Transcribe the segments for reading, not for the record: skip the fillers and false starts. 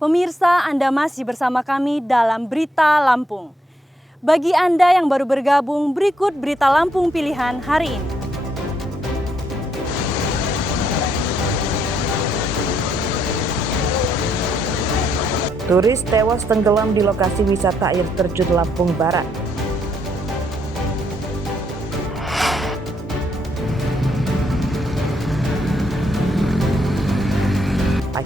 Pemirsa, Anda masih bersama kami dalam Berita Lampung. Bagi Anda yang baru bergabung, berikut Berita Lampung pilihan hari ini. Turis tewas tenggelam di lokasi wisata air terjun Lampung Barat.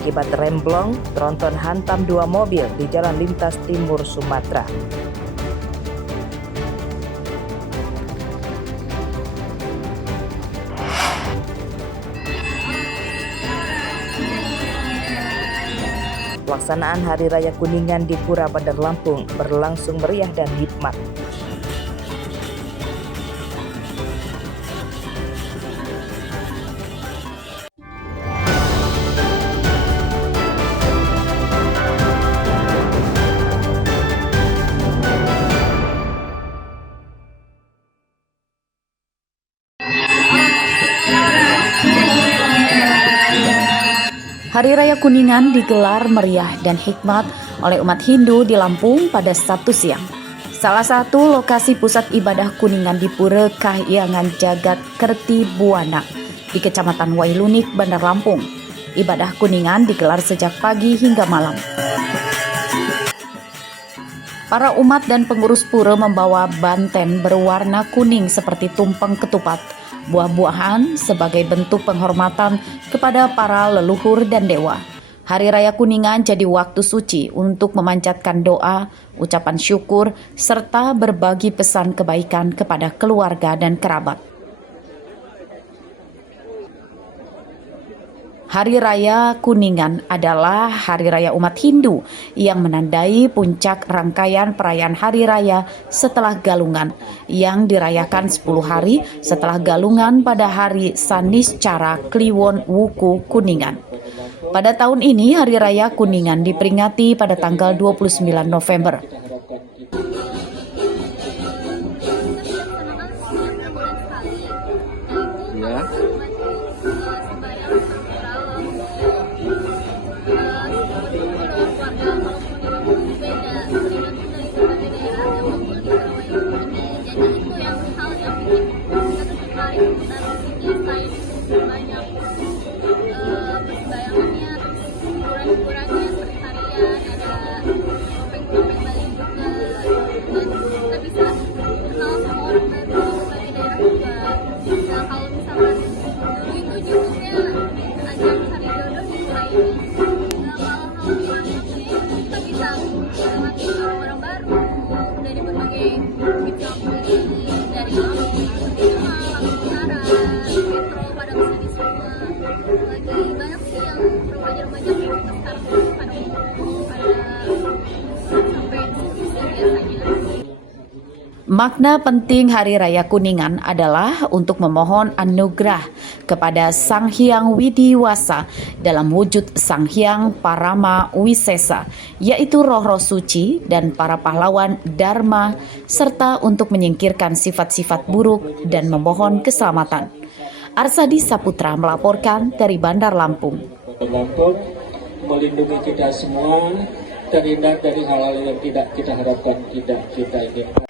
Akibat remblong, tronton hantam dua mobil di jalan lintas timur Sumatera. Pelaksanaan Hari Raya Kuningan di Pura Bandar Lampung berlangsung meriah dan hikmat. Hari Raya Kuningan digelar meriah dan hikmat oleh umat Hindu di Lampung pada Sabtu siang. Salah satu lokasi pusat ibadah Kuningan di Pura Kahyangan Jagat Kerti Buana di Kecamatan Wailunik, Bandar Lampung. Ibadah Kuningan digelar sejak pagi hingga malam. Para umat dan pengurus pura membawa banten berwarna kuning seperti tumpeng ketupat, buah-buahan sebagai bentuk penghormatan kepada para leluhur dan dewa. Hari Raya Kuningan jadi waktu suci untuk memanjatkan doa, ucapan syukur, serta berbagi pesan kebaikan kepada keluarga dan kerabat. Hari Raya Kuningan adalah hari raya umat Hindu yang menandai puncak rangkaian perayaan hari raya setelah Galungan yang dirayakan 10 hari setelah Galungan pada hari Saniscara Kliwon Wuku Kuningan. Pada tahun ini Hari Raya Kuningan diperingati pada tanggal 29 November. Makna penting Hari Raya Kuningan adalah untuk memohon anugerah kepada Sang Hyang Widiwasa dalam wujud Sang Hyang Parama Wisesa, yaitu roh-roh suci dan para pahlawan Dharma, serta untuk menyingkirkan sifat-sifat buruk dan memohon keselamatan. Arsadi Saputra melaporkan dari Bandar Lampung. Lampung melindungi kita semua, terhindar dari hal-hal yang tidak kita harapkan, tidak kita inginkan.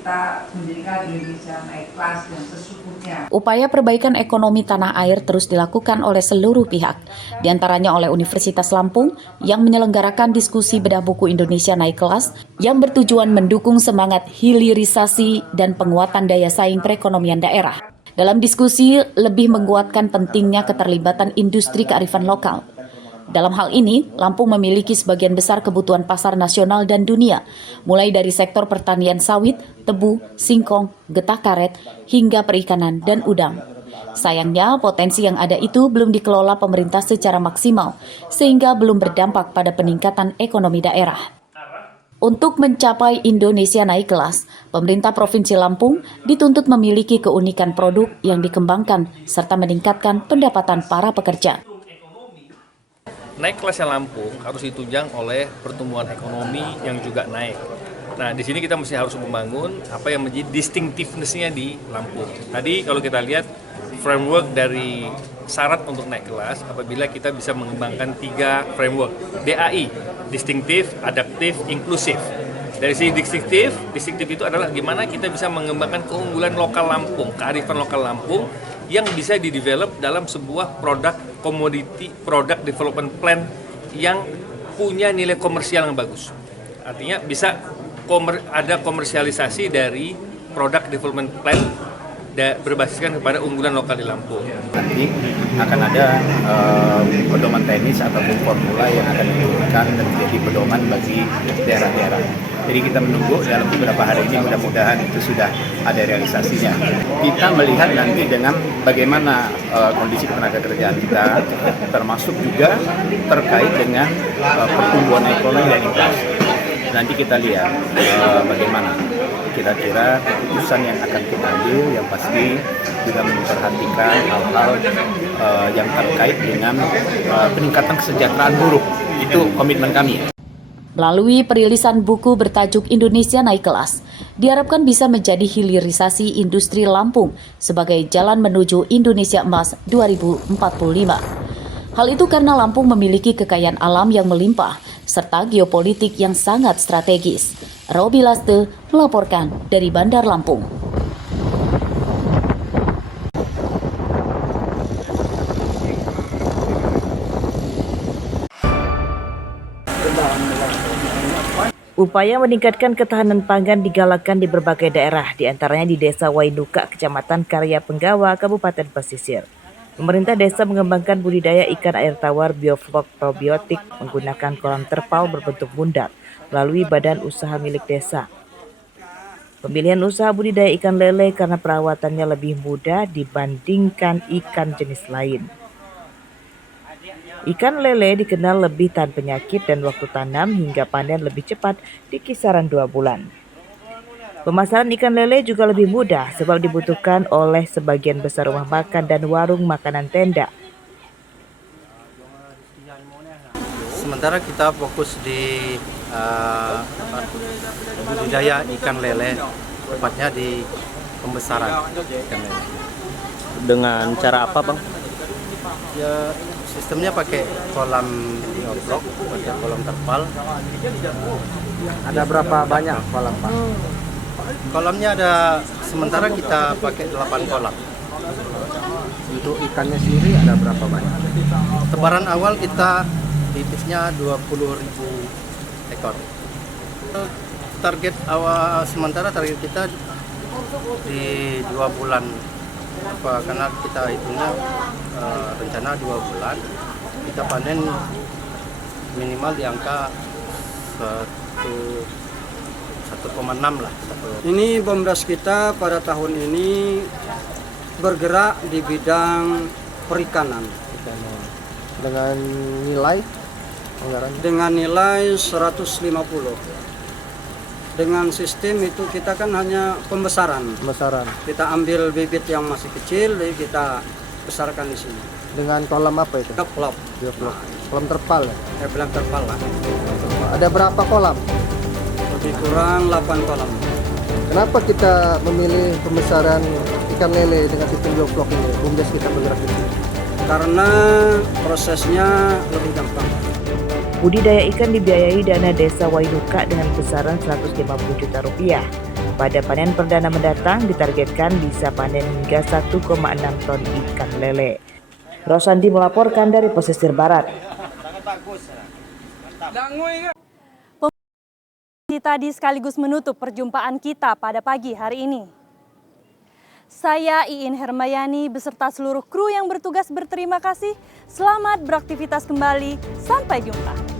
Kita menjadikan Indonesia naik kelas dan sesungguhnya. Upaya perbaikan ekonomi tanah air terus dilakukan oleh seluruh pihak, diantaranya oleh Universitas Lampung yang menyelenggarakan diskusi bedah buku Indonesia naik kelas yang bertujuan mendukung semangat hilirisasi dan penguatan daya saing perekonomian daerah. Dalam diskusi lebih menguatkan pentingnya keterlibatan industri kearifan lokal. Dalam hal ini, Lampung memiliki sebagian besar kebutuhan pasar nasional dan dunia, mulai dari sektor pertanian sawit, tebu, singkong, getah karet, hingga perikanan dan udang. Sayangnya, potensi yang ada itu belum dikelola pemerintah secara maksimal, sehingga belum berdampak pada peningkatan ekonomi daerah. Untuk mencapai Indonesia naik kelas, pemerintah Provinsi Lampung dituntut memiliki keunikan produk yang dikembangkan serta meningkatkan pendapatan para pekerja. Naik kelasnya Lampung harus ditunjang oleh pertumbuhan ekonomi yang juga naik. Nah, di sini kita harus membangun apa yang menjadi distinctiveness-nya di Lampung. Tadi kalau kita lihat framework dari syarat untuk naik kelas apabila kita bisa mengembangkan 3 framework. DAI, distinktif, adaptif, inklusif. Dari segi distinktif itu adalah gimana kita bisa mengembangkan keunggulan lokal Lampung, kearifan lokal Lampung yang bisa didevelop dalam sebuah produk komoditi, product development plan yang punya nilai komersial yang bagus. Artinya bisa ada komersialisasi dari product development plan berbasiskan kepada unggulan lokal di Lampung. Nanti akan ada pedoman teknis ataupun formula yang akan diturunkan dan menjadi pedoman bagi daerah-daerah. Jadi kita menunggu dalam beberapa hari ini, mudah-mudahan itu sudah ada realisasinya. Kita melihat nanti dengan bagaimana kondisi tenaga kerjaan kita, termasuk juga terkait dengan pertumbuhan ekonomi dan inflasi. Nanti kita lihat bagaimana kira-kira keputusan yang akan kita ambil, yang pasti juga memperhatikan hal-hal yang terkait dengan peningkatan kesejahteraan buruh. Itu komitmen kami. Melalui perilisan buku bertajuk Indonesia Naik Kelas, diharapkan bisa menjadi hilirisasi industri Lampung sebagai jalan menuju Indonesia Emas 2045. Hal itu karena Lampung memiliki kekayaan alam yang melimpah serta geopolitik yang sangat strategis. Robi Laste melaporkan dari Bandar Lampung. Upaya meningkatkan ketahanan pangan digalakkan di berbagai daerah, diantaranya di Desa Wainuka, Kecamatan Karya Penggawa, Kabupaten Pesisir. Pemerintah desa mengembangkan budidaya ikan air tawar bioflok probiotik menggunakan kolam terpal berbentuk bundar melalui badan usaha milik desa. Pemilihan usaha budidaya ikan lele karena perawatannya lebih mudah dibandingkan ikan jenis lain. Ikan lele dikenal lebih tahan penyakit dan waktu tanam hingga panen lebih cepat di kisaran 2 bulan. Pemasaran ikan lele juga lebih mudah sebab dibutuhkan oleh sebagian besar rumah makan dan warung makanan tenda. Sementara kita fokus di budidaya ikan lele, tepatnya di pembesaran ikan lele. Dengan cara apa, Bang? Ya, sistemnya pakai kolam bioblok, pakai kolam terpal. Ada berapa banyak kolam, Pak? Kolamnya ada, sementara kita pakai 8 kolam. Untuk ikannya sendiri ada berapa banyak? Tebaran awal kita bibitnya 20.000 ekor. Target awal sementara target kita di 2 bulan. Karena kita hitungnya rencana 2 bulan, kita panen minimal di angka 1,6 lah. Ini BOMDAS kita pada tahun ini bergerak di bidang perikanan. Dengan nilai anggaran? Dengan nilai 150. Dengan sistem itu kita kan hanya pembesaran. Kita ambil bibit yang masih kecil, jadi kita besarkan di sini. Dengan kolam apa itu? Bioflok. Kolam terpal ya? Kolam terpal lah. Ada berapa kolam? Lebih kurang 8 kolam. Kenapa kita memilih pembesaran ikan lele dengan sistem bioflok ini? BOMDAS kita bergerak di sini. Karena prosesnya lebih gampang. Budidaya ikan dibiayai dana Desa Wainuka dengan besaran Rp150 juta. Pada panen perdana mendatang ditargetkan bisa panen hingga 1,6 ton ikan lele. Rosandi melaporkan dari Pesisir Barat. Tadi sekaligus menutup perjumpaan kita pada pagi hari ini. Saya Iin Hermayani beserta seluruh kru yang bertugas berterima kasih. Selamat beraktivitas kembali. Sampai jumpa.